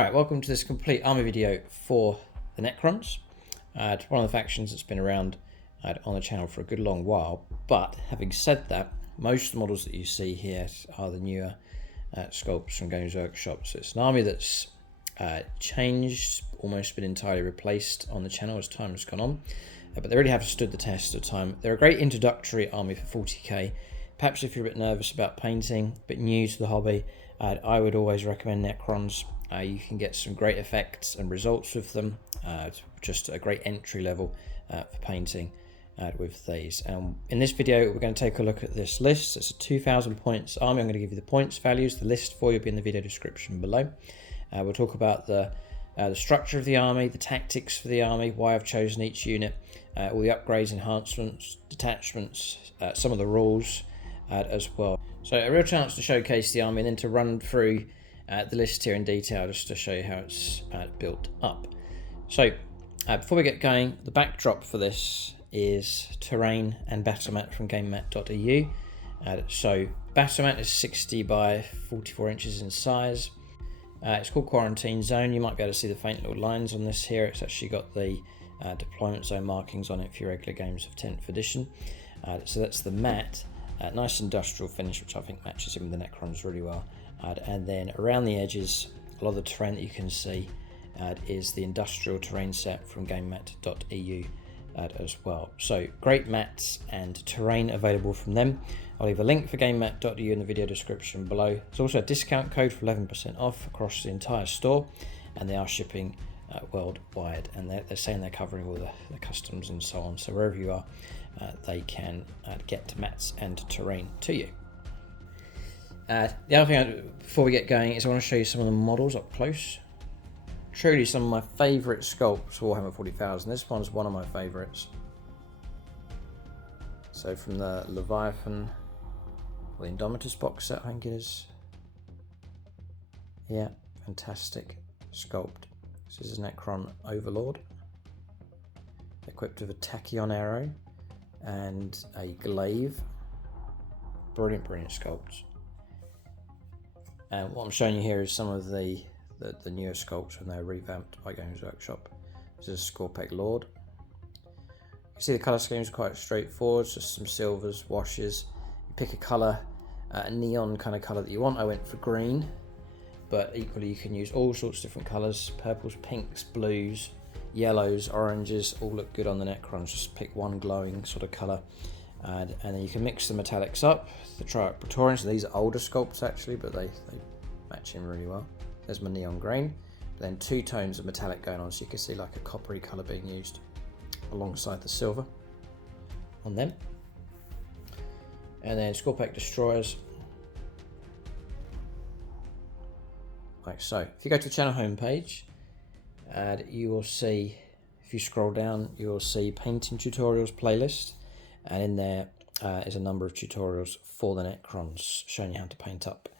Right, welcome to this complete army video for the Necrons. One of the factions that's been around on the channel for a good long while, but having said that, most of the models that you see here are the newer sculpts from Games Workshop. So it's an army that's changed, almost been entirely replaced on the channel as time has gone on, but they really have stood the test of time. They're a great introductory army for 40k. Perhaps if you're a bit nervous about painting, but new to the hobby, I would always recommend Necrons. You can get some great effects and results with them. Just a great entry level for painting with these. In this video, we're going to take a look at this list. It's a 2,000 points army. I'm going to give you the points values. The list for you will be in the video description below. We'll talk about the structure of the army, the tactics for the army, why I've chosen each unit, all the upgrades, enhancements, detachments, some of the rules as well. So a real chance to showcase the army and then to run through the list here in detail just to show you how it's built up. So before we get going, the backdrop for this is terrain and battle mat from gamemat.eu. So battle mat is 60 by 44 inches in size. It's called Quarantine Zone. You might be able to see the faint little lines on this here. It's actually got the deployment zone markings on it for your regular games of 10th edition. So that's the mat. Nice industrial finish, which I think matches in with the Necrons really well. And then around the edges, a lot of the terrain that you can see is the industrial terrain set from gamemat.eu as well. So great mats and terrain available from them. I'll leave a link for gamemat.eu in the video description below. There's also a discount code for 11% off across the entire store, and they are shipping worldwide, and they're saying they're covering all the customs and so on. So wherever you are, they can get mats and terrain to you. The other thing before we get going is I want to show you some of the models up close. Truly some of my favourite sculpts for Warhammer 40,000. This one's one of my favourites. So from the Leviathan, or the Indomitus box set, I think it is. Yeah, fantastic sculpt. This is a Necron Overlord, equipped with a Tachyon arrow and a glaive. Brilliant, brilliant sculpts. And what I'm showing you here is some of the newer sculpts when they're revamped by Games Workshop. This is Skorpekh Lord. You see the colour scheme is quite straightforward, just some silvers, washes. You pick a colour, a neon kind of colour that you want. I went for green, but equally you can use all sorts of different colours: purples, pinks, blues, yellows, oranges. All look good on the Necrons. Just pick one glowing sort of colour. And then you can mix the metallics up. The Triarch Pretorians, these are older sculpts actually, but they match in really well. There's my neon green. Then two tones of metallic going on, so you can see like a coppery colour being used alongside the silver on them. And then Skorpekh Destroyers, like so. If you go to the channel homepage, you will see, if you scroll down, you will see painting tutorials playlist. And in there is a number of tutorials for the Necrons showing you how to paint up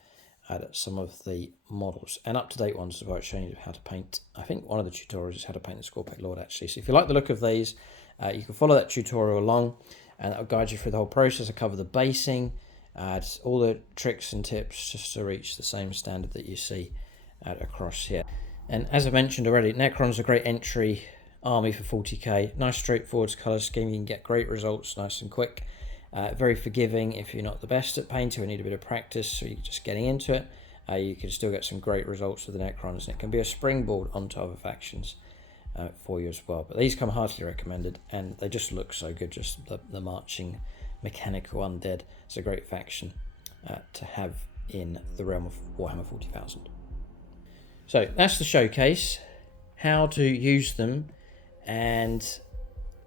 some of the models, and up-to-date ones about showing you how to paint. I think one of the tutorials is how to paint the Skorpekh Lord actually. So if you like the look of these, you can follow that tutorial along, and that will guide you through the whole process. I cover the basing, all the tricks and tips just to reach the same standard that you see across here. And as I mentioned already, Necrons are a great entry army for 40k. Nice straightforward colour scheme. You can get great results nice and quick. Very forgiving if you're not the best at painting or need a bit of practice, so you're just getting into it. You can still get some great results with the Necrons, and it can be a springboard onto other factions for you as well. But these come heartily recommended, and they just look so good. Just the marching mechanical undead. It's a great faction to have in the realm of Warhammer 40,000. So that's the showcase, how to use them, and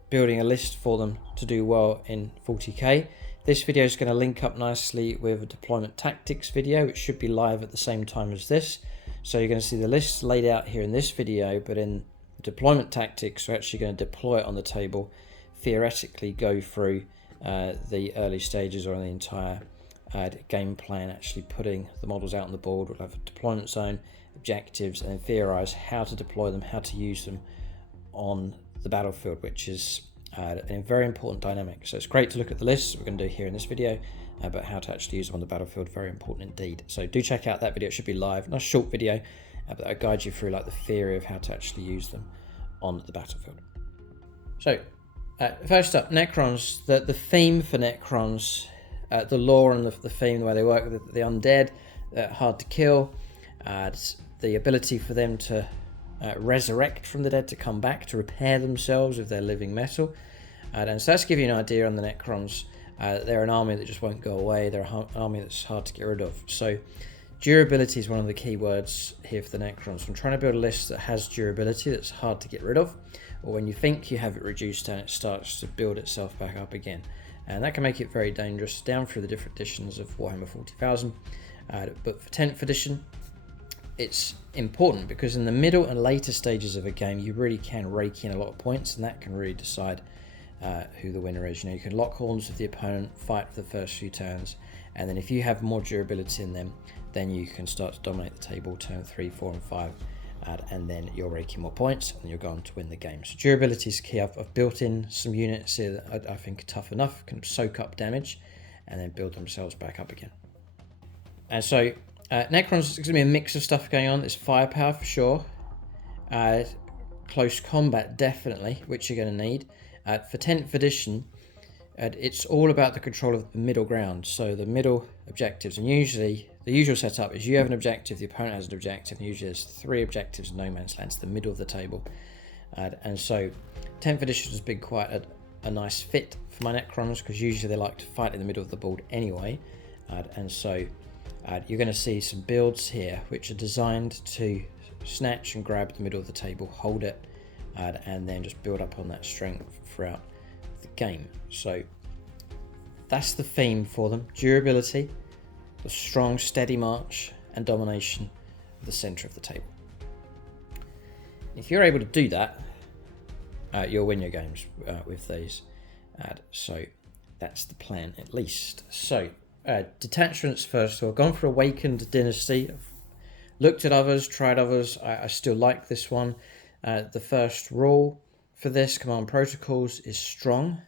building a list for them to do well in 40k. This video is going to link up nicely with a deployment tactics video, which should be live at the same time as this. So you're going to see the list laid out here in this video, but in deployment tactics, we're actually going to deploy it on the table, theoretically go through the early stages or the entire game plan, actually putting the models out on the board. We'll have a deployment zone, objectives, and then theorize how to deploy them, how to use them on the battlefield, which is a very important dynamic. So it's great to look at the lists we're going to do here in this video, but how to actually use them on the battlefield, very important indeed. So do check out that video. It should be live. Nice short video, but that guides you through like the theory of how to actually use them on the battlefield. So first up, Necrons. The theme for Necrons, the lore and the theme, the way they work, the undead, hard to kill, the ability for them to resurrect from the dead, to come back, to repair themselves with their living metal. And so that's to give you an idea on the Necrons. They're an army that just won't go away. They're an army that's hard to get rid of. So durability is one of the key words here for the Necrons. I'm trying to build a list that has durability, that's hard to get rid of, or when you think you have it reduced down, it starts to build itself back up again. And that can make it very dangerous down through the different editions of Warhammer 40,000. But for 10th edition, it's important because in the middle and later stages of a game, you really can rake in a lot of points, and that can really decide who the winner is. You know, you can lock horns with the opponent, fight for the first few turns, and then if you have more durability in them, then you can start to dominate the table turn 3, 4 and 5, and then you're raking more points and you're going to win the game. So durability is key. I've built in some units here that I think are tough enough, can soak up damage and then build themselves back up again. And so Necrons is going to be a mix of stuff going on. There's firepower for sure, close combat definitely, which you're going to need. For 10th edition, it's all about the control of the middle ground, so the middle objectives. And usually, the usual setup is you have an objective, the opponent has an objective, and usually there's 3 objectives in no man's land, it's the middle of the table. And so 10th edition has been quite a nice fit for my Necrons, because usually they like to fight in the middle of the board anyway. And so you're going to see some builds here which are designed to snatch and grab the middle of the table, hold it, and then just build up on that strength throughout the game. So that's the theme for them: durability, the strong steady march, and domination of the center of the table. If you're able to do that, you'll win your games with these. So that's the plan, at least. So detachments first. So I've gone for Awakened Dynasty. I've looked at others, tried others. I still like this one. The first rule for this, command protocols, is strong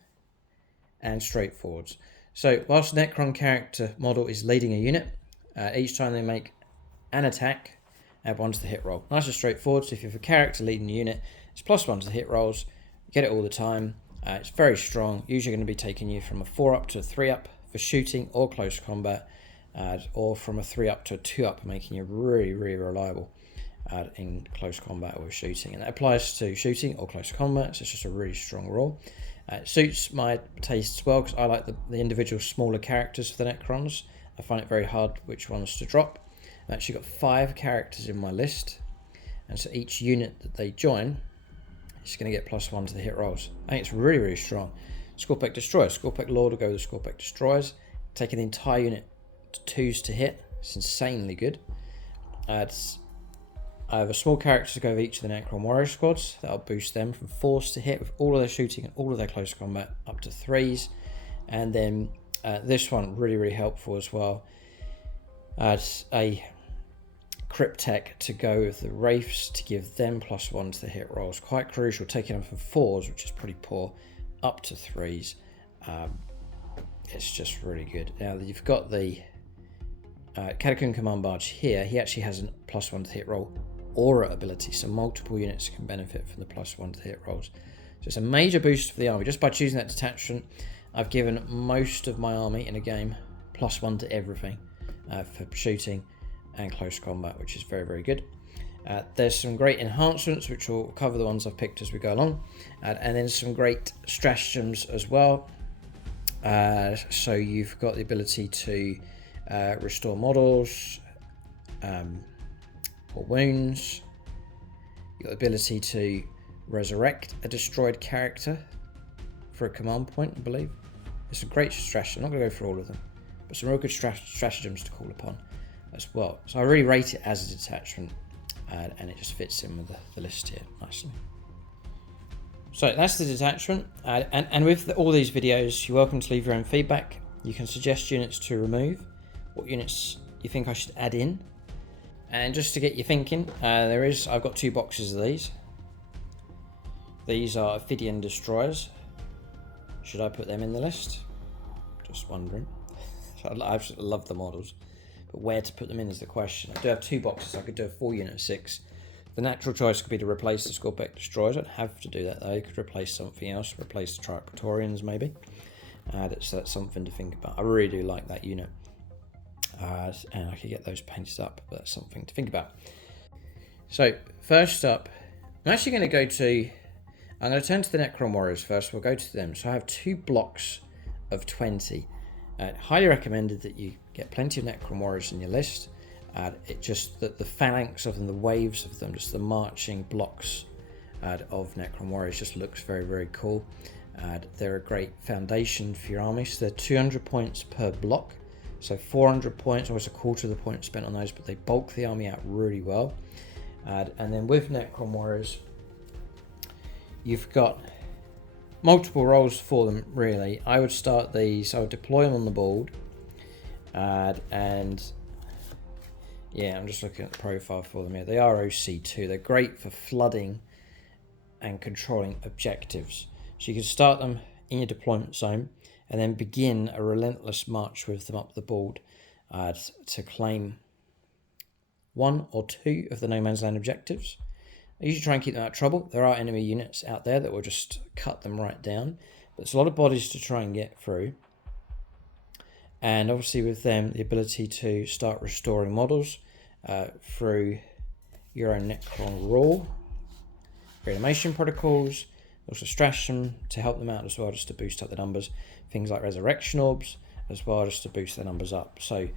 and straightforward. So whilst Necron character model is leading a unit, each time they make an attack, add 1 to the hit roll. Nice and straightforward. So if you have a character leading a unit, it's +1 to the hit rolls. You get it all the time. It's very strong. Usually going to be taking you from a 4 up to a 3 up for shooting or close combat, or from a 3 up to a 2 up, making you really, really reliable in close combat or shooting. And that applies to shooting or close combat, so it's just a really strong roll. It suits my tastes well because I like the individual smaller characters for the Necrons. I find it very hard which ones to drop. I've actually got 5 characters in my list, and so each unit that they join is going to get +1 to the hit rolls. I think it's really, really strong. Skorpekh Destroyers. Skorpekh Lord will go with the Skorpekh Destroyers. Taking the entire unit to 2s to hit. It's insanely good. I have a small character to go with each of the Necron Warrior squads. That'll boost them from 4s to hit with all of their shooting and all of their close combat up to 3s. And then this one, really, really helpful as well. A Cryptek to go with the Wraiths to give them +1 to the hit rolls. Quite crucial, taking them from 4s, which is pretty poor, up to 3s. It's just really good. Now you've got the Catacomb Command Barge here. He actually has a +1 to hit roll aura ability, so multiple units can benefit from the +1 to hit rolls. So it's a major boost for the army. Just by choosing that detachment, I've given most of my army in a game +1 to everything for shooting and close combat, which is very, very good. There's some great enhancements, which will cover the ones I've picked as we go along, and then some great stratagems as well. So you've got the ability to restore models or wounds. You've got the ability to resurrect a destroyed character for a command point, I believe. It's a great stratagem. I'm not going to go through all of them, but some real good stratagems to call upon as well. So I really rate it as a detachment, and it just fits in with the list here nicely. So that's the detachment, and with all these videos, you're welcome to leave your own feedback. You can suggest units to remove, what units you think I should add in, and just to get you thinking, I've got 2 boxes of these. These are Ophidian Destroyers. Should I put them in the list? Just wondering. I love the models. but where to put them in is the question. I do have 2 boxes. I could do a 4 unit of 6. The natural choice could be to replace the Skorpekh Destroyers. I don't have to do that though. I could replace something else, replace the Triarch Pretorians maybe. That's something to think about. I really do like that unit. And I could get those painted up, but that's something to think about. So, first up, I'm actually going to go to... I'm going to turn to the Necron Warriors first. We'll go to them. So I have 2 blocks of 20. Highly recommended that you get plenty of Necron Warriors in your list. It just that the phalanx of them, the waves of them, just the marching blocks of Necron Warriors just looks very, very cool. They're a great foundation for your army. So they're 200 points per block. So 400 points, almost a quarter of the points spent on those, but they bulk the army out really well. And then with Necron Warriors, you've got multiple roles for them, really. I would start these, I would deploy them on the board. And yeah, I'm just looking at the profile for them here. They are OC2. They're great for flooding and controlling objectives. So you can start them in your deployment zone and then begin a relentless march with them up the board to claim 1 or 2 of the no man's land objectives. I usually try and keep them out of trouble. There are enemy units out there that will just cut them right down, but it's a lot of bodies to try and get through. And obviously with them, the ability to start restoring models through your own Necron rule, reanimation protocols, also strash them to help them out as well, just to boost up the numbers. Things like resurrection orbs as well, just to boost their numbers up. So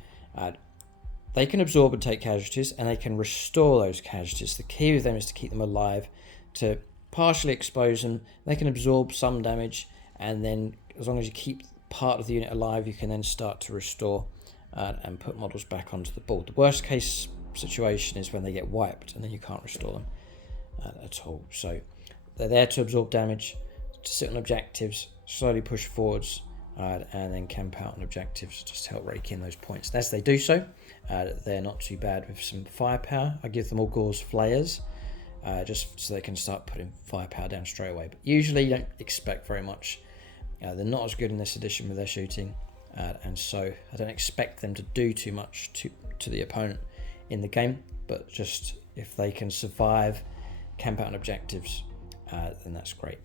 they can absorb and take casualties, and they can restore those casualties. The key with them is to keep them alive, to partially expose them. They can absorb some damage, and then as long as you keep part of the unit alive, you can then start to restore and put models back onto the board. The worst case situation is when they get wiped, and then you can't restore them at all. So they're there to absorb damage, to sit on objectives, slowly push forwards, and then camp out on objectives just to help rake in those points. As they do so, they're not too bad with some firepower. I give them all Gore's Flayers, just so they can start putting firepower down straight away. But usually you don't expect very much. They're not as good in this edition with their shooting, and so I don't expect them to do too much to the opponent in the game. But just if they can survive, camp out on objectives, then that's great.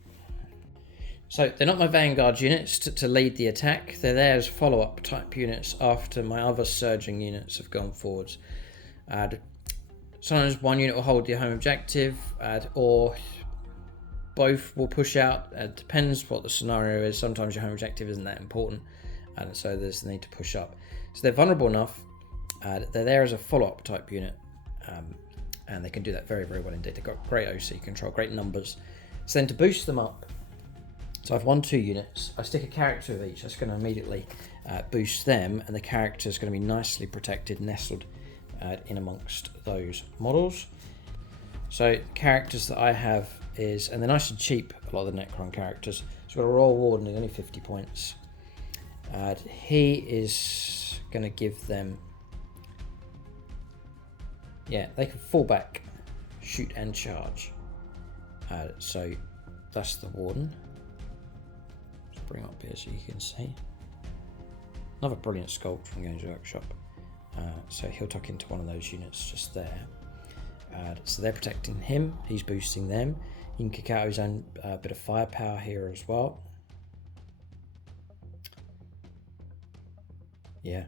So they're not my vanguard units to lead the attack. They're there as follow-up type units after my other surging units have gone forwards. Sometimes one unit will hold the home objective, or both will push out. It depends what the scenario is. Sometimes your home objective isn't that important, and so there's the need to push up. So they're vulnerable enough. They're there as a follow-up type unit, and they can do that very, very well indeed. They've got great OC control, great numbers. So then to boost them up, so I've 1-2 units. I stick a character of each. That's going to immediately boost them, and the character is going to be nicely protected, nestled in amongst those models. So characters that I have is, and they're nice and cheap, a lot of the Necron characters. So we've got a Royal Warden, he's only 50 points. He is going to give them, yeah, they can fall back, shoot and charge. So that's the Warden. Let's bring up here so you can see. Another brilliant sculpt from Games Workshop. So he'll tuck into one of those units just there. So they're protecting him, he's boosting them. He can kick out his own bit of firepower here as well. Yeah.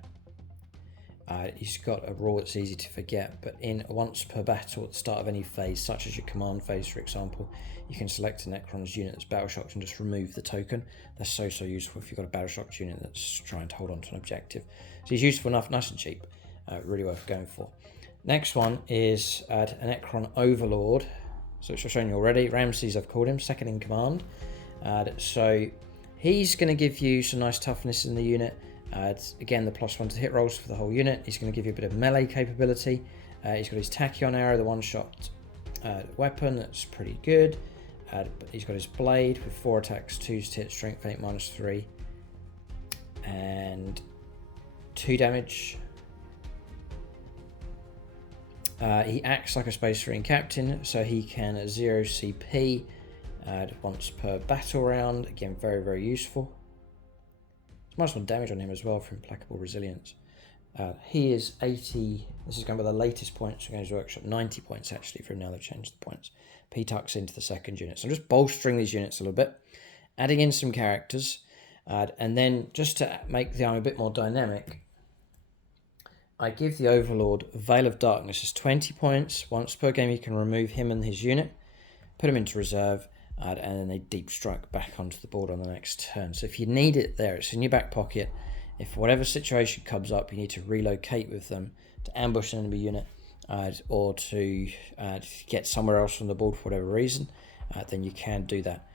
He's got a rule that's easy to forget, but in once per battle at the start of any phase, such as your command phase for example, you can select a Necron's unit that's battle shocked and just remove the token. That's so useful if you've got a battle shocked unit that's trying to hold on to an objective. So he's useful enough, nice and cheap, really worth going for. Next one is a Necron Overlord, so which I've shown you already. Ramses, I've called him, second in command. So he's going to give you some nice toughness in the unit. Again, the +1 to hit rolls for the whole unit. He's going to give you a bit of melee capability. He's got his Tachyon arrow, the one-shot weapon, that's pretty good. But he's got his blade with 4 attacks, 2 to hit, strength 8 -3, and 2 damage. He acts like a Space Marine captain, so he can 0 CP once per battle round. Again, very, very useful. There's much more damage on him as well for implacable resilience. He is 80, this is going by the latest points from Games Workshop, 90 points actually from now they've changed the points. He tucks into the second unit. So I'm just bolstering these units a little bit, adding in some characters, and then just to make the army a bit more dynamic, I give the Overlord Veil of Darkness as 20 points. Once per game you can remove him and his unit, put him into reserve, and then they deep strike back onto the board on the next turn. So if you need it there, it's in your back pocket. If whatever situation comes up, you need to relocate with them to ambush an enemy unit, or to get somewhere else from the board for whatever reason, then you can do that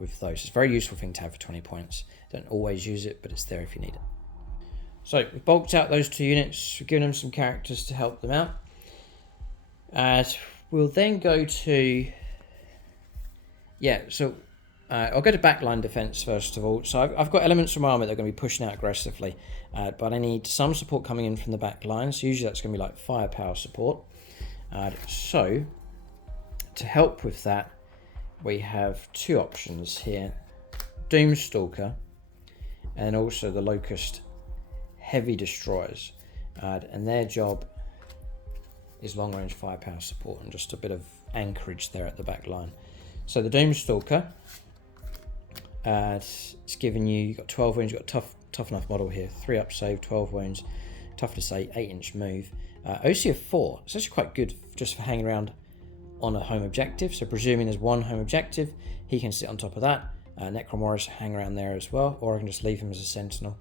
with those. It's a very useful thing to have for 20 points. Don't always use it, but it's there if you need it. So we've bulked out those two units, we've given them some characters to help them out. We'll then go to... I'll go to backline defense first of all. So I've got elements from armor that are going to be pushing out aggressively, but I need some support coming in from the back line. So usually that's going to be like firepower support. So to help with that, we have two options here: Doomstalker and also the Lokhust Heavy Destroyers, and their job is long range firepower support and just a bit of anchorage there at the back line. So the Doomstalker, it's giving you got 12 wounds, you've got tough enough model here, 3 up save, 12 wounds, toughness 8, 8-inch move, OC of 4. It's actually quite good just for hanging around on a home objective. So presuming there's one home objective, he can sit on top of that. Necron Warriors hang around there as well, or I can just leave him as a sentinel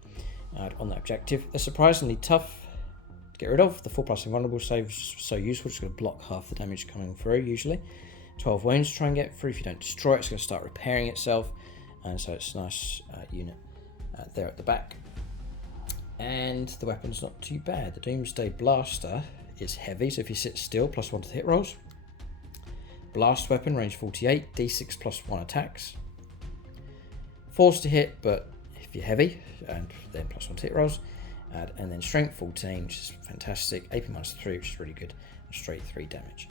on that objective. They're surprisingly tough to get rid of. The 4+ invulnerable save is so useful, it's going to block half the damage coming through usually. 12 wounds to try and get through. If you don't destroy it, it's going to start repairing itself, and so it's a nice unit there at the back. And the weapon's not too bad. The Doomsday Blaster is heavy, so if you sit still, +1 to the hit rolls. Blast weapon, range 48, d6 +1 attacks. Force to hit, but if you're heavy, and then +1 to hit rolls. And then strength 14, which is fantastic. AP -3, which is really good. And straight 3 damage.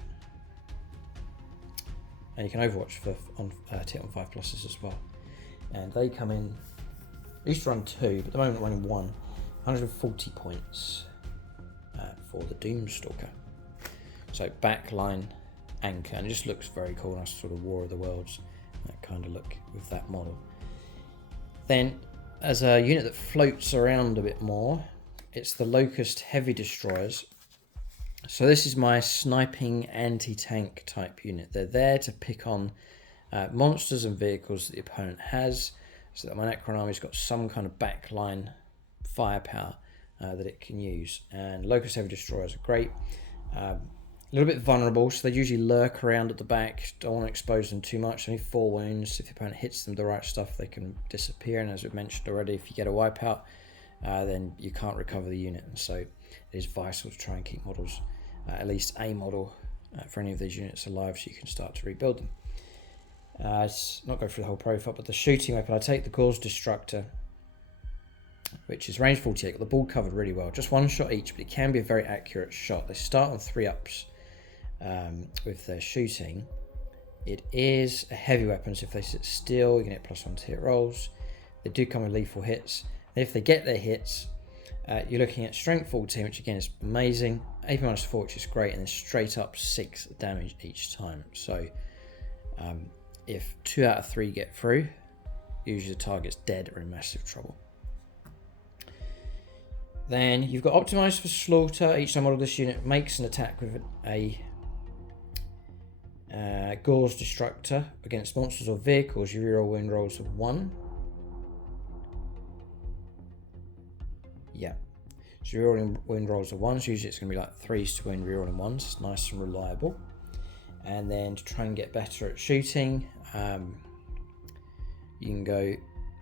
And you can overwatch for hit on 5+ as well. And they come in, I used to run 2, but at the moment I'm running 1. 140 points for the Doomstalker. So backline anchor, and it just looks very cool, nice sort of War of the Worlds, that kind of look with that model. Then as a unit that floats around a bit more, it's the Lokhust Heavy Destroyers. So this is my sniping anti-tank type unit. They're there to pick on monsters and vehicles that the opponent has, so that my Necron army's got some kind of backline firepower that it can use. And Lokhust Heavy Destroyers are great. A little bit vulnerable, so they usually lurk around at the back. Don't want to expose them too much. Only 4 wounds. If the opponent hits them with the right stuff, they can disappear. And as we've mentioned already, if you get a wipeout, then you can't recover the unit. And so it is vital to try and keep models, at least a model, for any of these units alive, so you can start to rebuild them. Let's not go through the whole profile, but the shooting weapon, I take the Gauze Destructor, which is range 48. Got the ball covered really well. Just 1 shot each, but it can be a very accurate shot. They start on 3 ups with their shooting. It is a heavy weapon, so if they sit still, you can hit +1 to hit rolls. They do come with lethal hits. And if they get their hits, you're looking at strength 14, which again is amazing. AP -4, which is great, and then straight up 6 damage each time. So if 2 out of 3 get through, usually the target's dead or in massive trouble. Then you've got optimized for slaughter. Each time model this unit makes an attack with a Gauze Destructor against monsters or vehicles, you reroll wound rolls of 1. Yeah. So rerolling wound rolls of 1, so usually it's going to be like 3s to wound, rerolling 1s. It's nice and reliable. And then to try and get better at shooting, you can go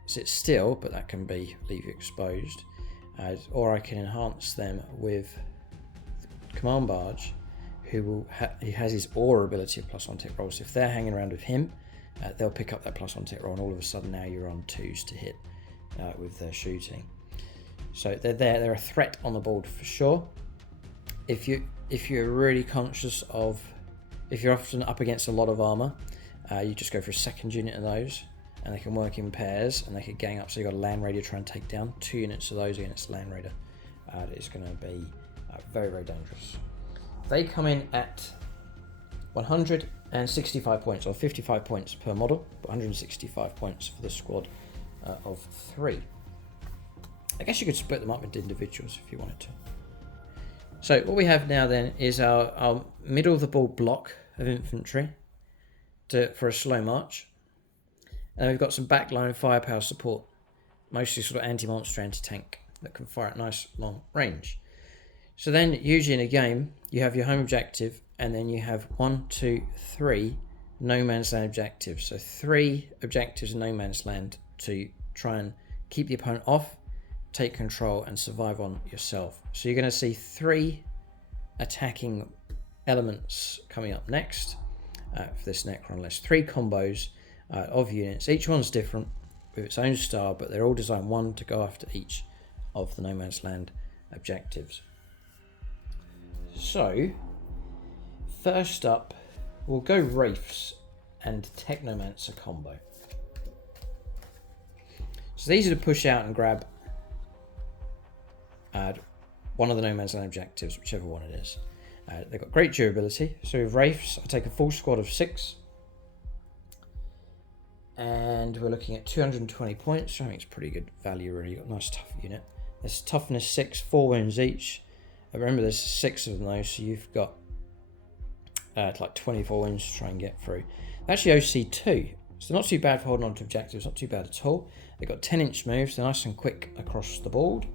sit still, but that can leave you exposed. Or I can enhance them with Command Barge, who has his aura ability of +1 to hit rolls. If they're hanging around with him, they'll pick up that +1 to hit roll, and all of a sudden now you're on 2s to hit with their shooting. So they're a threat on the board for sure. If you're really conscious of, if you're often up against a lot of armor, you just go for a second unit of those, and they can work in pairs, and they can gang up. So you've got a Land Raider try and take down 2 units of those against Land Raider and it's going to be very, very dangerous. They come in at 165 points, or 55 points per model, but 165 points for the squad of 3. I guess you could split them up into individuals if you wanted to. So what we have now then is our middle of the ball block of infantry for a slow march. And we've got some backline firepower support, mostly sort of anti-monster, anti-tank that can fire at nice long range. So then usually in a game you have your home objective, and then you have 1, 2, 3 no man's land objectives. So 3 objectives in no man's land to try and keep the opponent off, take control and survive on yourself. So you're going to see 3 attacking elements coming up next for this Necron list. 3 combos of units. Each one's different with its own style, but they're all designed one to go after each of the no man's land objectives. So first up, we'll go Wraiths and Technomancer combo. So these are to push out and grab one of the no man's land objectives, whichever one it is. They've got great durability. So with Wraiths, I take a full squad of 6. And we're looking at 220 points. I think it's pretty good value, really. Got a nice tough unit. There's toughness 6, 4 wounds each. Remember, there's 6 of them though, so you've got like 24 wounds to try and get through. Actually, OC2, so not too bad for holding on to objectives. Not too bad at all. They've got 10-inch moves. They're nice and quick across the board.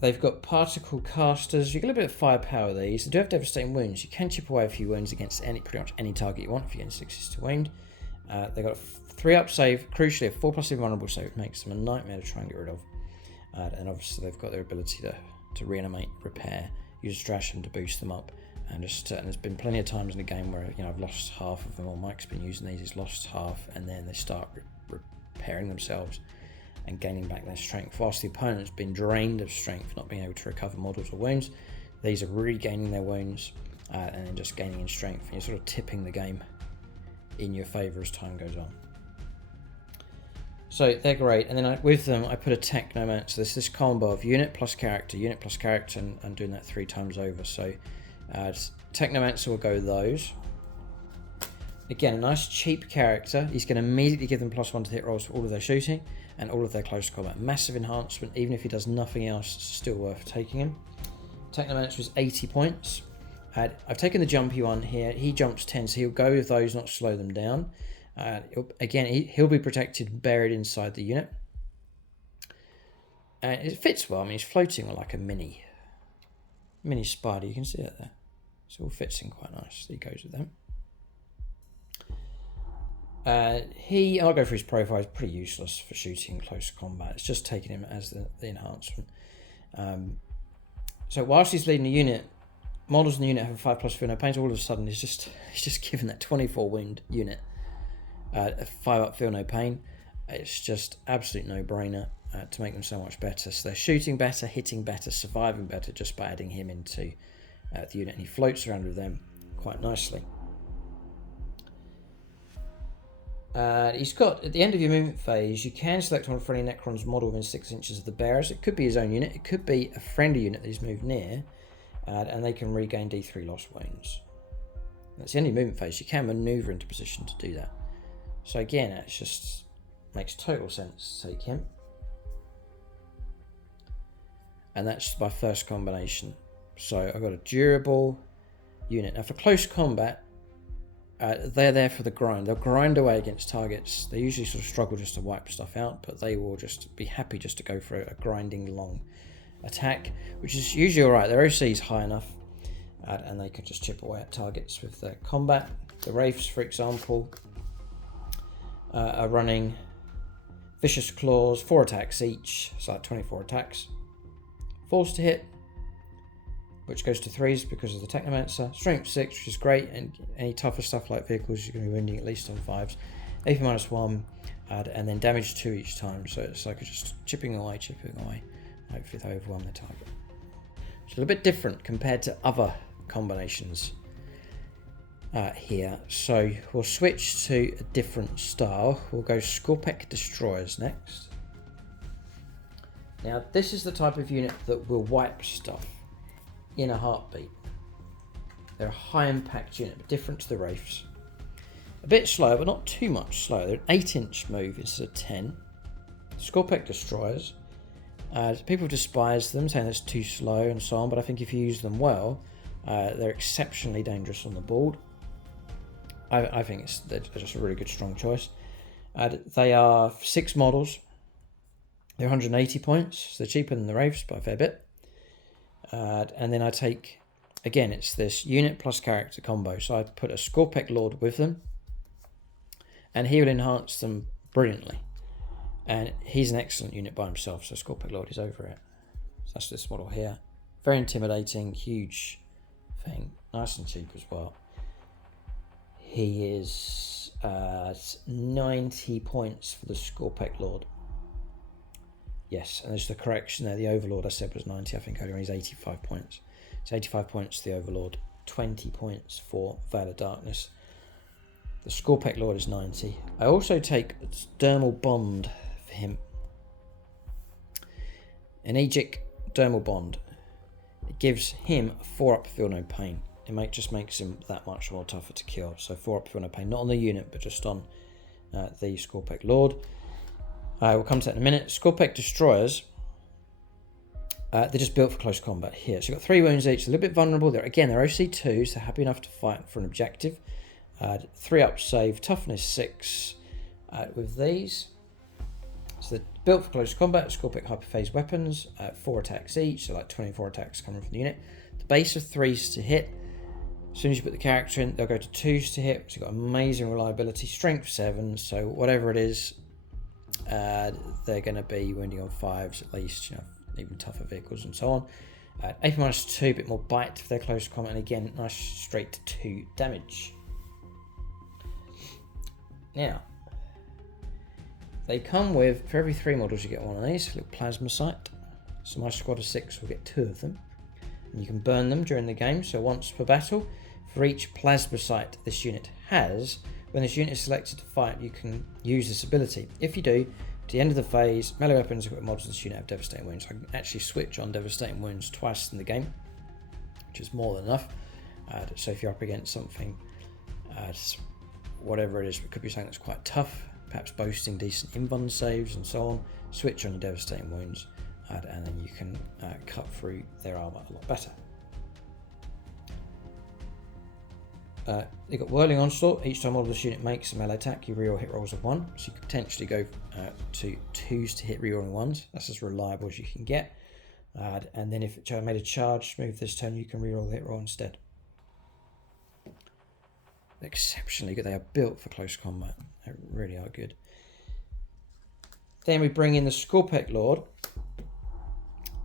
They've got particle casters. You get a bit of firepower with these. They do have devastating wounds. You can chip away a few wounds against pretty much any target you want if you're getting 6s to wound. They've got a 3-up save, crucially a 4+ invulnerable save, which makes them a nightmare to try and get rid of. And obviously they've got their ability to reanimate, repair, use distraction to boost them up. And there's been plenty of times in the game where I've lost half of them, or Mike's been using these, he's lost half, and then they start repairing themselves and gaining back their strength. Whilst the opponent's been drained of strength, not being able to recover models or wounds, these are regaining their wounds and then just gaining in strength. And you're sort of tipping the game in your favour as time goes on. So they're great. And then with them, I put a Technomancer. There's this combo of unit plus character, and doing that 3 times over. So Technomancer will go those. Again, a nice cheap character. He's going to immediately give them +1 to hit rolls for all of their shooting and all of their close combat. Massive enhancement, even if he does nothing else, it's still worth taking him. Technomancer is 80 points. I've taken the jumpy one here. He jumps 10, so he'll go with those, not slow them down. Again, he'll be protected, buried inside the unit. And it fits well. I mean, he's floating like a mini spider. You can see that there. So it all fits in quite nice. So he goes with them. I'll go for his profile. He's pretty useless for shooting close combat. It's just taking him as the enhancement. So whilst he's leading the unit, models in the unit have a 5+ feel no pain. All of a sudden, he's just given that 24 wound unit a 5-up feel no pain. It's just absolute no-brainer to make them so much better. So they're shooting better, hitting better, surviving better just by adding him into the unit, and he floats around with them quite nicely. He's got, at the end of your movement phase, you can select one for any Necron's model within 6 inches of the bearers. It could be his own unit, it could be a friendly unit that he's moved near, and they can regain D3 lost wounds. That's the end of your movement phase. You can maneuver into position to do that. So again, it just makes total sense to take him. And that's my first combination. So I've got a durable unit. Now for close combat, they're there for the grind. They'll grind away against targets. They usually sort of struggle just to wipe stuff out, but they will just be happy just to go for a grinding long attack, which is usually alright. Their OC is high enough, and they can just chip away at targets with their combat. The Wraiths, for example, are running Vicious Claws, 4 attacks each, so like 24 attacks. Force to hit, which goes to 3s because of the Technomancer. Strength 6, which is great, and any tougher stuff like vehicles, you're going to be wounding at least on 5s. AP -1, and then damage 2 each time, so it's like just chipping away. Hopefully they overwhelm the target. It's a little bit different compared to other combinations here. So we'll switch to a different style. We'll go Skorpekh Destroyers next. Now, this is the type of unit that will wipe stuff in a heartbeat. They're a high impact unit, but different to the Wraiths. A bit slower, but not too much slower. They're an 8-inch move instead of 10. Skorpekh Destroyers. People despise them, saying that's too slow and so on, but I think if you use them well, they're exceptionally dangerous on the board. I think they're just a really good, strong choice. They are 6 models. They're 180 points, so they're cheaper than the Wraiths by a fair bit. And then I take, again, it's this unit plus character combo. So I put a Skorpekh Lord with them, and he will enhance them brilliantly. And he's an excellent unit by himself, so Skorpekh Lord is over it. So that's this model here. Very intimidating, huge thing. Nice and cheap as well. He is 90 points for the Skorpekh Lord. Yes, and there's the correction there. The Overlord I said was 90. I think earlier he's 85 points. It's 85 points for the Overlord, 20 points for Veil of Darkness. The Skorpekh Lord is 90. I also take Dermal Bond for him. An Aegic Dermal Bond. It gives him 4-up Feel No Pain. It just makes him that much more tougher to kill. So 4-up Feel No Pain, not on the unit, but just on the Skorpekh Lord. We'll come to that in a minute. Skorpekh Destroyers. They're just built for close combat here. So you've got 3 wounds each. A little bit vulnerable. They're OC2, so happy enough to fight for an objective. 3-up save, toughness 6 with these. So they're built for close combat. Skorpekh Hyperphase weapons, 4 attacks each, so like 24 attacks coming from the unit. The base of 3s to hit. As soon as you put the character in, they'll go to 2s to hit. So you've got amazing reliability, strength 7. So whatever it is, they're going to be wounding on 5s at least, even tougher vehicles and so on. AP -2, a bit more bite for their close combat, and again, nice straight 2 damage. Now, they come with, for every 3 models you get one of these, a little plasma sight. So my squad of 6 will get 2 of them. And you can burn them during the game, so once per battle. For each plasma sight this unit has, when this unit is selected to fight, you can use this ability. If you do, at the end of the phase, melee weapons equipped models in this unit have devastating wounds. I can actually switch on devastating wounds twice in the game, which is more than enough. So if you're up against something, whatever it is, it could be something that's quite tough, perhaps boasting decent invuln saves and so on, switch on your devastating wounds, and then you can cut through their armour a lot better. You've got Whirling Onslaught. Each time all of this unit makes a melee attack, you reroll hit rolls of 1. So you could potentially go to 2s to hit rerolling 1s. That's as reliable as you can get. And then if it made a charge move this turn, you can reroll the hit roll instead. They're exceptionally good. They are built for close combat. They really are good. Then we bring in the Skorpekh Lord.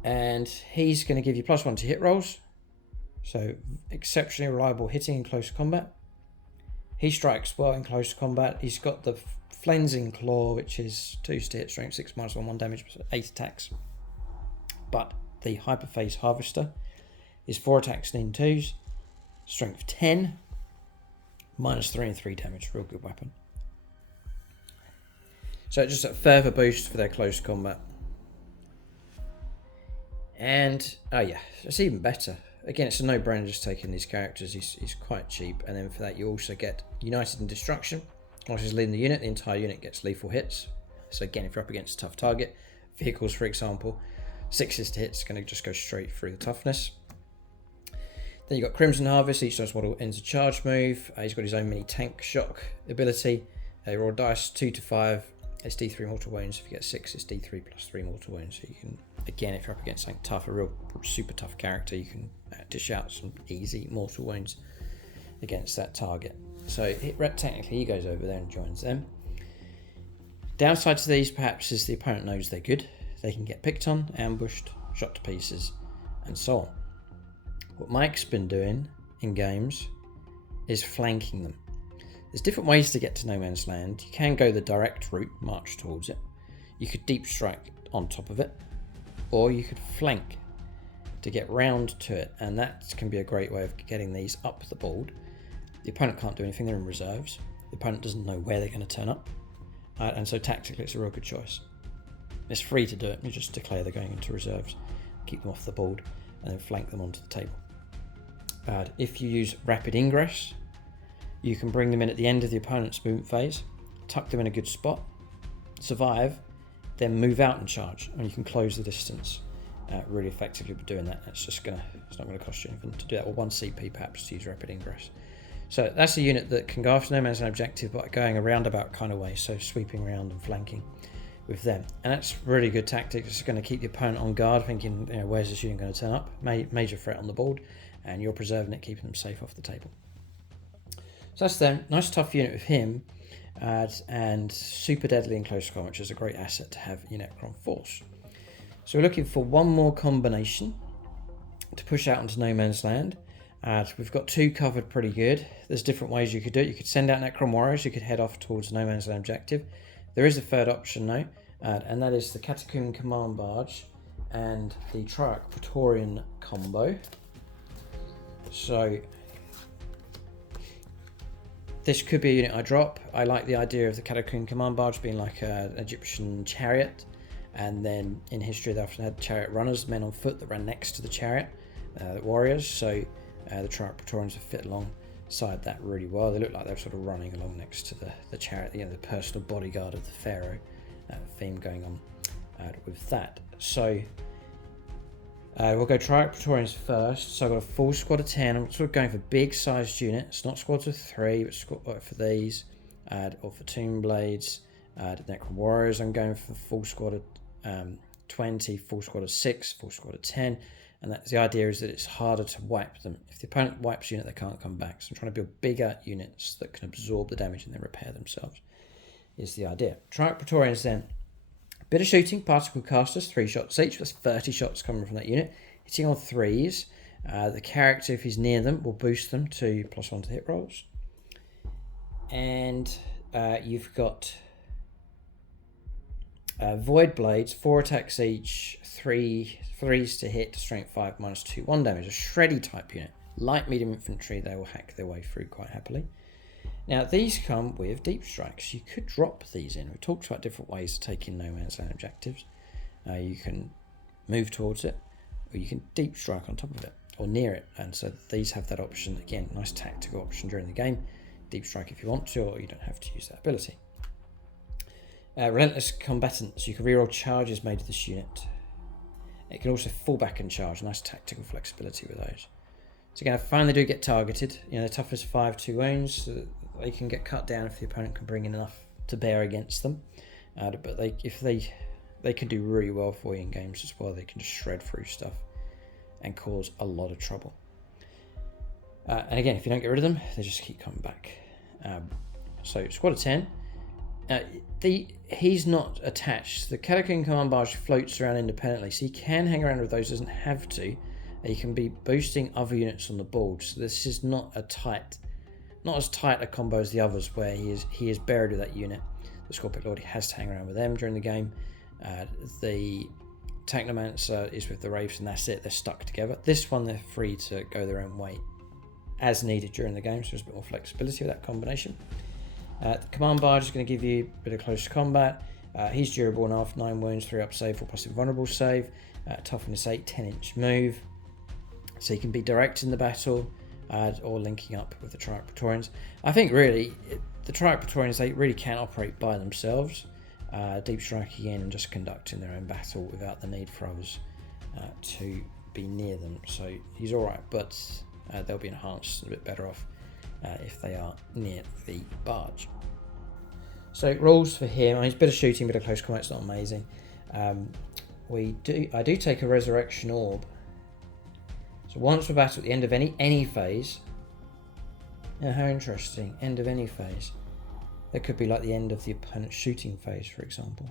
And he's going to give you +1 to hit rolls. So, exceptionally reliable hitting in close combat. He strikes well in close combat. He's got the Flensing Claw, which is 2s to hit, strength 6, -1 damage, 8 attacks. But the Hyperphase Harvester is 4 attacks in 2s, strength 10, -3 and 3 damage. Real good weapon. So, just a further boost for their close combat. And, oh yeah, it's even better. Again, it's a no-brainer just taking these characters. He's quite cheap. And then for that, you also get United in Destruction. Whilst he's leading the unit, the entire unit gets lethal hits. So again, if you're up against a tough target, vehicles, for example, 6s to hit is going to just go straight through the toughness. Then you've got Crimson Harvest. Each dice model ends a charge move. He's got his own mini tank shock ability. Roll dice 2 to 5. It's D3 mortal wounds. If you get 6, it's D3 +3 mortal wounds. So you can, again, if you're up against something tough, a real super tough character, you can dish out some easy mortal wounds against that target. So technically he goes over there and joins them. Downside to these perhaps is the opponent knows they're good. They can get picked on, ambushed, shot to pieces, and so on. What Mike's been doing in games is flanking them. There's different ways to get to No Man's Land. You can go the direct route, march towards it. You could deep strike on top of it, or you could flank to get round to it, and that can be a great way of getting these up the board. The opponent can't do anything, they're in reserves. The opponent doesn't know where they're going to turn up, and so tactically it's a real good choice. It's free to do it. You just declare they're going into reserves, keep them off the board, and then flank them onto the table. If you use rapid ingress, you can bring them in at the end of the opponent's movement phase, tuck them in a good spot, survive, then move out and charge, and you can close the distance really effectively by doing that. It's not going to cost you anything to do that, or 1 CP perhaps to use rapid ingress. So that's a unit that can go after no man's land objective, but going a roundabout kind of way, so sweeping around and flanking with them. And that's really good tactics. It's going to keep the opponent on guard, thinking, where's this unit going to turn up? Major threat on the board, and you're preserving it, keeping them safe off the table. So that's them. Nice tough unit with him, and super deadly in close combat, which is a great asset to have in Necron force. So we're looking for one more combination to push out into no man's land. We've got 2 covered pretty good. There's different ways you could do it. You could send out Necron Warriors, you could head off towards no man's land objective. There is a third option though, and that is the Catacomb Command Barge and the Triarch Pretorian combo. So this could be a unit I drop. I like the idea of the Catacomb Command Barge being like an Egyptian chariot, and then in history they often had chariot runners, men on foot that ran next to the chariot, warriors. So the Triarch Pretorians would fit alongside that really well. They look like they're sort of running along next to the chariot, the personal bodyguard of the pharaoh theme going on with that. So we'll go Triarch Pretorians first. So I've got a full squad of 10. I'm sort of going for big sized units, not squads of 3, but for these, or for Tomb Blades, Necron Warriors. I'm going for full squad of 20, full squad of 6, full squad of 10. And that's the idea, is that it's harder to wipe them. If the opponent wipes a unit, they can't come back. So I'm trying to build bigger units that can absorb the damage and then repair themselves, is the idea. Triarch Pretorians then. Bit of shooting, particle casters, 3 shots each. That's 30 shots coming from that unit. Hitting on 3s. The character, if he's near them, will boost them to +1 to hit rolls. And you've got Void Blades, 4 attacks each, 3s to hit, strength 5, -2, 1 damage. A shreddy type unit. Light medium infantry, they will hack their way through quite happily. Now these come with deep strikes. You could drop these in. We talked about different ways to take in no man's land objectives. You can move towards it, or you can deep strike on top of it, or near it. And so these have that option. Again, nice tactical option during the game. Deep strike if you want to, or you don't have to use that ability. Relentless Combatants. You can reroll charges made of this unit. It can also fall back and charge. Nice tactical flexibility with those. So again, I find they do get targeted. The toughness 5, 2 wounds. So they can get cut down if the opponent can bring in enough to bear against them. But if they can do really well for you in games as well. They can just shred through stuff and cause a lot of trouble. And again, if you don't get rid of them, they just keep coming back. So squad of 10. He's not attached. The Catacomb Command Barge floats around independently, so he can hang around with those, doesn't have to. He can be boosting other units on the board, so this is not as tight a combo as the others, where he is buried with that unit. The Skorpekh Lord, he has to hang around with them during the game. The Technomancer is with the Wraiths, and that's it. They're stuck together. This one, they're free to go their own way as needed during the game, so there's a bit more flexibility with that combination. The Command Barge is going to give you a bit of close combat. He's durable enough, 9 wounds, 3 up save, 4 plus invulnerable save, toughness 8, 10-inch move. So he can be direct in the battle, or linking up with the Triarch Pretorians. I think really, the Triarch Pretorians, they really can operate by themselves, deep striking in and just conducting their own battle without the need for others to be near them. So he's alright, but they'll be enhanced and a bit better off if they are near the barge. So rolls for him. He's a bit of shooting, bit of close combat. It's not amazing. I do take a resurrection orb. So once we're battle at the end of any phase. Now, how interesting! End of any phase. That could be like the end of the opponent's shooting phase, for example.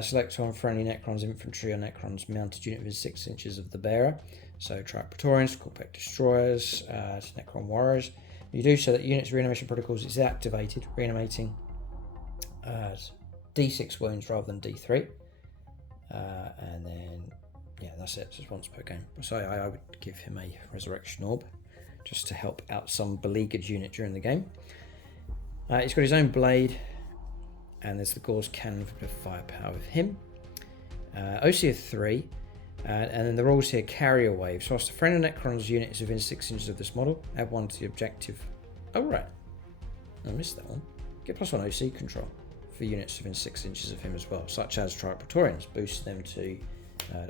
Select one for any Necrons infantry or Necrons mounted unit within 6 inches of the bearer. So Triarch Pretorians, Skorpekh Destroyers, Necron Warriors. You do so that unit's reanimation protocols is activated, reanimating D6 wounds rather than D3. And then, yeah, that's it. Just once per game. So I would give him a resurrection orb just to help out some beleaguered unit during the game. He's got his own blade, and there's the Gauze cannon for a bit of firepower with him. OC of 3, and then the rules here: carrier wave. So whilst a friend of Necron's unit is within 6 inches of this model, add 1 to the objective. Oh right, I missed that one. Get +1 OC control for units within 6 inches of him as well, such as Triarch Pretorians. Boost them to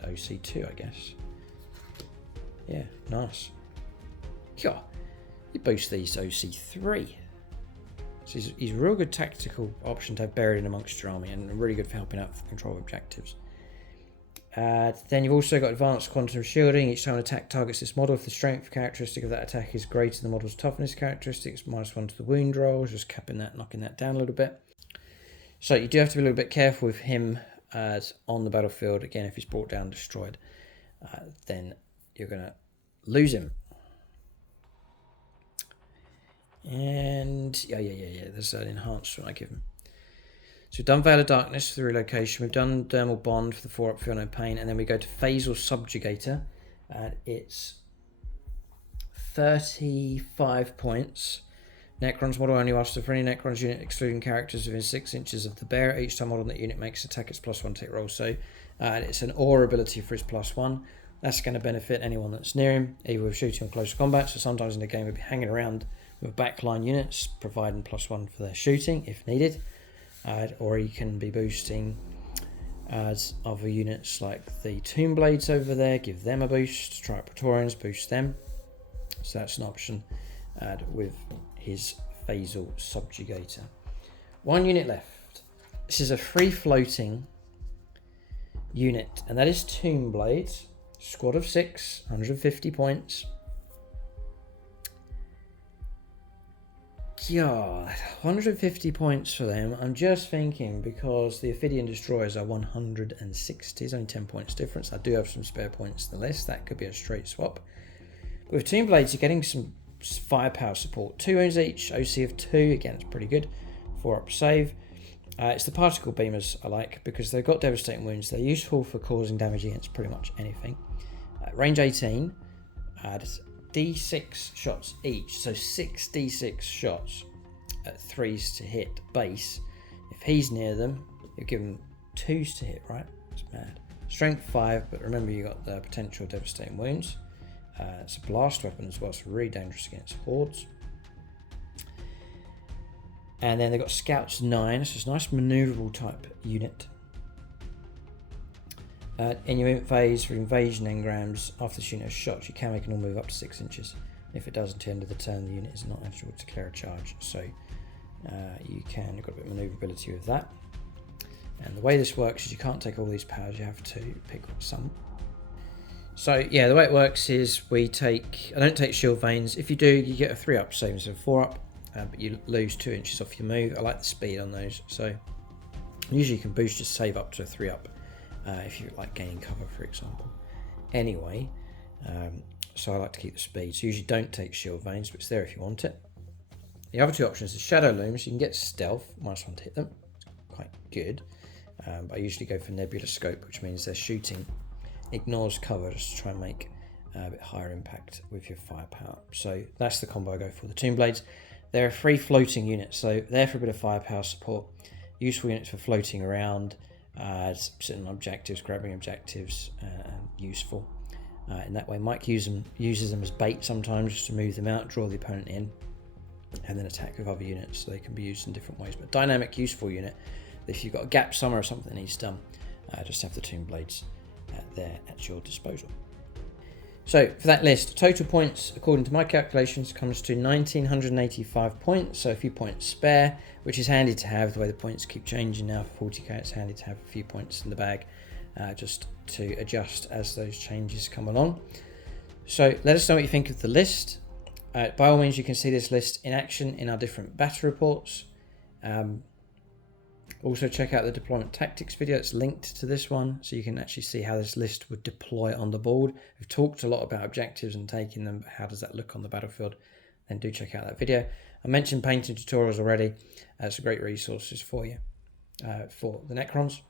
OC2, I guess. Yeah, nice. Yeah, you boost these OC3. So he's a real good tactical option to have buried in amongst your army, and really good for helping out for control of objectives. Then you've also got advanced quantum shielding. Each time an attack targets this model, if the strength characteristic of that attack is greater than the model's toughness characteristics, -1 to the wound rolls, just capping that, knocking that down a little bit. So you do have to be a little bit careful with him on the battlefield. Again, if he's brought down, destroyed, then you're going to lose him. And yeah, there's an enhancement I give him. So we've done Veil of Darkness for the relocation, we've done Dermal Bond for the 4-up Feel No Pain, and then we go to Phasal Subjugator, and it's 35 points. Necrons model only lasts for any Necrons unit excluding characters within 6 inches of the bearer. Each time model in that unit makes attack, it's +1 to hit roll. So it's an aura ability for his +1. That's going to benefit anyone that's near him, either with shooting or close combat. So sometimes in the game we'll be hanging around with backline units, providing +1 for their shooting if needed. Or he can be boosting as other units like the Tomb Blades over there, give them a boost. Triarch Pretorians, boost them. So that's an option with his Phasal Subjugator. 1 unit left. This is a free floating unit, and that is Tomb Blades. Squad of 6, 150 points. God, 150 points for them. I'm just thinking, because the Ophidian Destroyers are 160, it's only 10 points difference. I do have some spare points in the list. That could be a straight swap. But with Tomb Blades, you're getting some firepower support. 2 wounds each, OC of 2. Again, it's pretty good. 4-up save. It's the particle beamers I like, because they've got devastating wounds. They're useful for causing damage against pretty much anything. Range 18. D6 shots each, so 6 D6 shots at 3s to hit base. If he's near them, you give him 2s to hit, right? It's mad. Strength 5, but remember you got the potential devastating wounds. It's a blast weapon as well, so really dangerous against hordes. And then they've got Scouts 9, so it's a nice maneuverable type unit. In your phase for invasion engrams, after this unit is shot, you can make an all move up to 6 inches. If it does until the end of the turn, the unit is not eligible to declare a charge. So you've got a bit of maneuverability with that. And the way this works is you can't take all these powers, you have to pick some. So yeah, the way it works is I don't take shield veins. If you do, you get a 3-up save instead of 4-up, but you lose 2 inches off your move. I like the speed on those. So usually you can boost your save up to a 3-up. If you like gaining cover, for example. Anyway, so I like to keep the speed. So usually don't take shield veins, but it's there if you want it. The other 2 options are shadow looms. You can get stealth, -1 to hit them. It's quite good. But I usually go for nebula scope, which means their shooting ignores cover just to try and make a bit higher impact with your firepower. So that's the combo I go for. The Tomb Blades, they're a free floating unit, so they're for a bit of firepower support. Useful units for floating around. Sitting on objectives, grabbing objectives, useful. In that way, Mike uses them as bait sometimes, just to move them out, draw the opponent in, and then attack with other units. So they can be used in different ways. But dynamic, useful unit. If you've got a gap somewhere or something that needs done, just have the Tomb Blades there at your disposal. So for that list, total points, according to my calculations, comes to 1,985 points, so a few points spare, which is handy to have. The way the points keep changing now for 40k, it's handy to have a few points in the bag, just to adjust as those changes come along. So let us know what you think of the list. By all means, you can see this list in action in our different battle reports. Also check out the deployment tactics video. It's linked to this one, so you can actually see how this list would deploy on the board. We've talked a lot about objectives and taking them, but how does that look on the battlefield? Then do check out that video. I mentioned painting tutorials already. That's a great resources for you for the Necrons.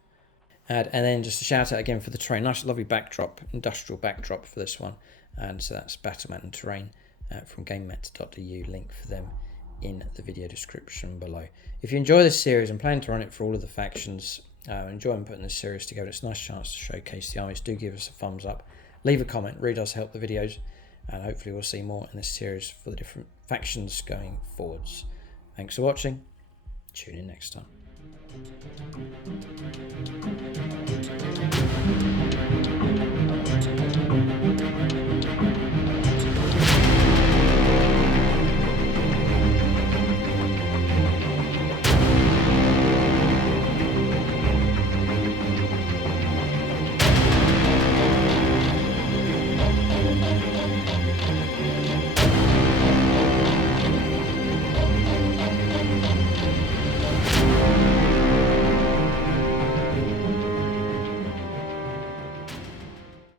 And then just a shout out again for the terrain. Nice lovely backdrop, industrial backdrop for this one. And so that's Battlemat and Terrain from gamemet.eu. Link for them in the video description below. If you enjoy this series, I'm planning to run it for all of the factions enjoying putting this series together. It's a nice chance to showcase the armies. Do give us a thumbs up, leave a comment, really does help the videos, and hopefully we'll see more in this series for the different factions going forwards. Thanks for watching. Tune in next time.